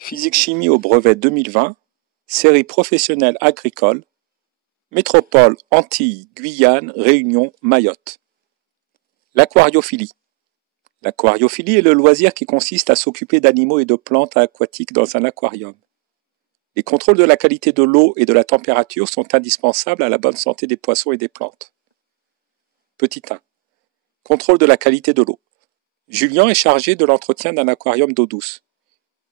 Physique-chimie au brevet 2020, série professionnelle agricole, Métropole, Antilles, Guyane, Réunion, Mayotte. L'aquariophilie. L'aquariophilie est le loisir qui consiste à s'occuper d'animaux et de plantes aquatiques dans un aquarium. Les contrôles de la qualité de l'eau et de la température sont indispensables à la bonne santé des poissons et des plantes. Petit 1. Contrôle de la qualité de l'eau. Julien est chargé de l'entretien d'un aquarium d'eau douce.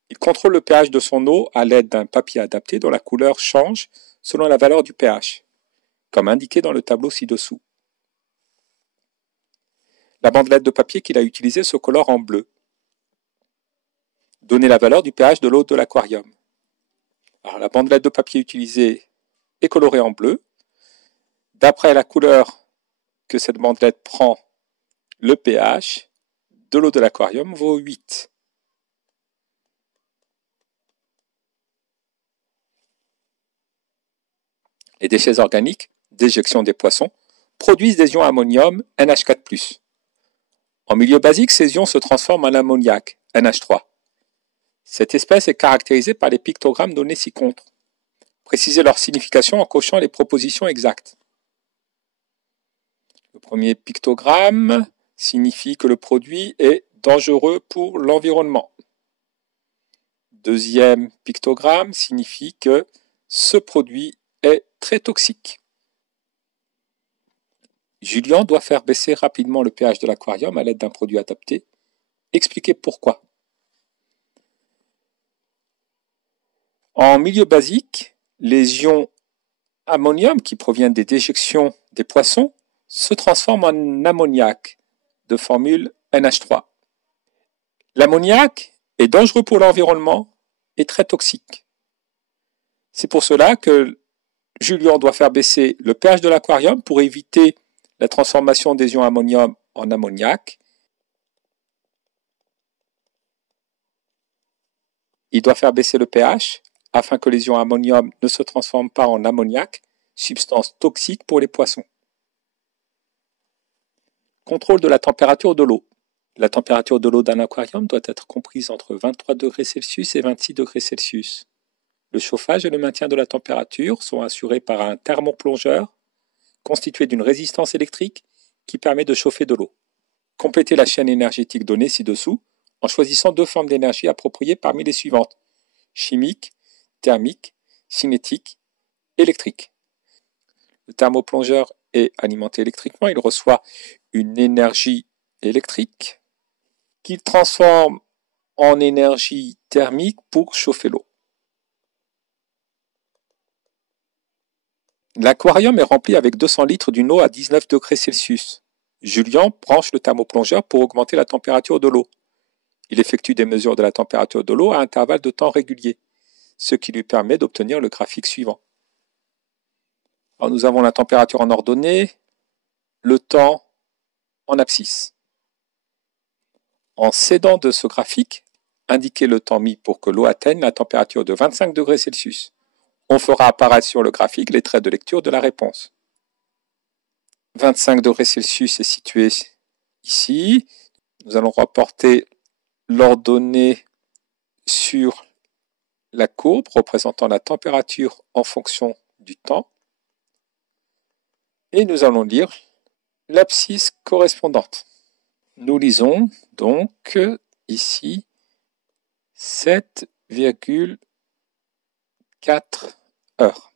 Il contrôle le pH de son eau à l'aide d'un papier adapté dont la couleur change selon la valeur du pH, comme indiqué dans le tableau ci-dessous. La bandelette de papier qu'il a utilisée se colore en bleu. Donnez la valeur du pH de l'eau de l'aquarium. Alors, la bandelette de papier utilisée est colorée en bleu. D'après la couleur que cette bandelette prend, le pH de l'eau de l'aquarium vaut 8. Les déchets organiques, d'éjection des poissons, produisent des ions ammonium NH4+. En milieu basique, ces ions se transforment en ammoniac, NH3. Cette espèce est caractérisée par les pictogrammes donnés ci-contre. Précisez leur signification en cochant les propositions exactes. Le premier pictogramme signifie que le produit est dangereux pour l'environnement. Deuxième pictogramme signifie que ce produit est très toxique. Julien doit faire baisser rapidement le pH de l'aquarium à l'aide d'un produit adapté. Expliquez pourquoi. En milieu basique, les ions ammonium qui proviennent des déjections des poissons se transforment en ammoniac de formule NH3. L'ammoniac est dangereux pour l'environnement et très toxique. C'est pour cela que Julien doit faire baisser le pH de l'aquarium pour éviter la transformation des ions ammonium en ammoniac. Il doit faire baisser le pH afin que les ions ammonium ne se transforment pas en ammoniac, substance toxique pour les poissons. Contrôle de la température de l'eau. La température de l'eau d'un aquarium doit être comprise entre 23 degrés Celsius et 26 degrés Celsius. Le chauffage et le maintien de la température sont assurés par un thermoplongeur constitué d'une résistance électrique qui permet de chauffer de l'eau. Complétez la chaîne énergétique donnée ci-dessous en choisissant deux formes d'énergie appropriées parmi les suivantes: chimique, thermique, cinétique, électrique. Le thermoplongeur est alimenté électriquement, il reçoit une énergie électrique qu'il transforme en énergie thermique pour chauffer l'eau. L'aquarium est rempli avec 200 litres d'une eau à 19 degrés Celsius. Julien branche le thermoplongeur pour augmenter la température de l'eau. Il effectue des mesures de la température de l'eau à intervalles de temps réguliers, ce qui lui permet d'obtenir le graphique suivant. Alors nous avons la température en ordonnée, le temps en abscisse. En s'aidant de ce graphique, indiquez le temps mis pour que l'eau atteigne la température de 25 degrés Celsius. On fera apparaître sur le graphique les traits de lecture de la réponse. 25 degrés Celsius est situé ici. Nous allons reporter l'ordonnée sur la courbe représentant la température en fonction du temps. Et nous allons lire l'abscisse correspondante. Nous lisons donc ici 7,4 heures.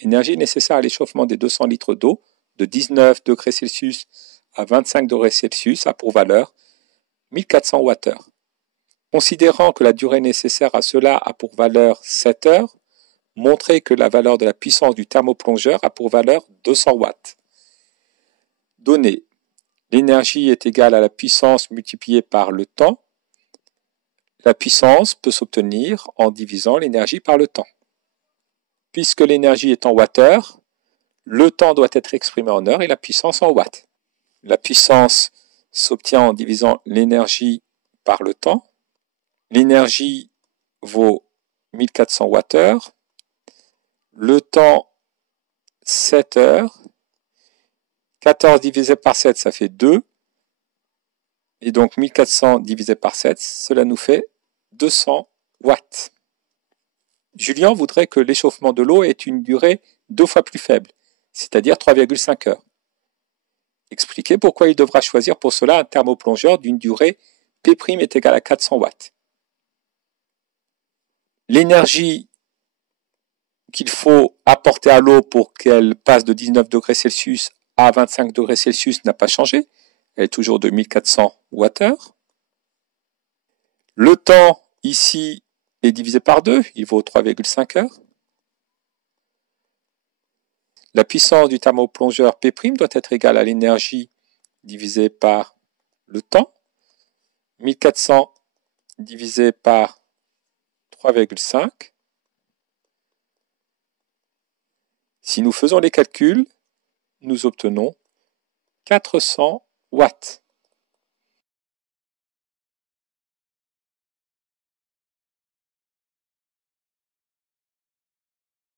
L'énergie nécessaire à l'échauffement des 200 litres d'eau de 19 degrés Celsius à 25 degrés Celsius a pour valeur 1400 Wh. Considérant que la durée nécessaire à cela a pour valeur 7 heures, montrez que la valeur de la puissance du thermoplongeur a pour valeur 200 watts. Donnez, l'énergie est égale à la puissance multipliée par le temps. La puissance peut s'obtenir en divisant l'énergie par le temps. Puisque l'énergie est en watts-heure, le temps doit être exprimé en heures et la puissance en watts. La puissance s'obtient en divisant l'énergie par le temps. L'énergie vaut 1400 Wh. Le temps, 7 heures. 14 divisé par 7, ça fait 2. Et donc 1400 divisé par 7, cela nous fait 200 watts. Julien voudrait que l'échauffement de l'eau ait une durée 2 fois plus faible, c'est-à-dire 3,5 heures. Expliquez pourquoi il devra choisir pour cela un thermoplongeur d'une durée P' est égal à 400 watts. L'énergie qu'il faut apporter à l'eau pour qu'elle passe de 19 degrés Celsius à 25 degrés Celsius n'a pas changé. Elle est toujours de 1400 Wh. Le temps ici est divisé par 2, il vaut 3,5 heures. La puissance du thermoplongeur P' doit être égale à l'énergie divisée par le temps. 1400 divisé par 3,5. Si nous faisons les calculs, nous obtenons 400 watts.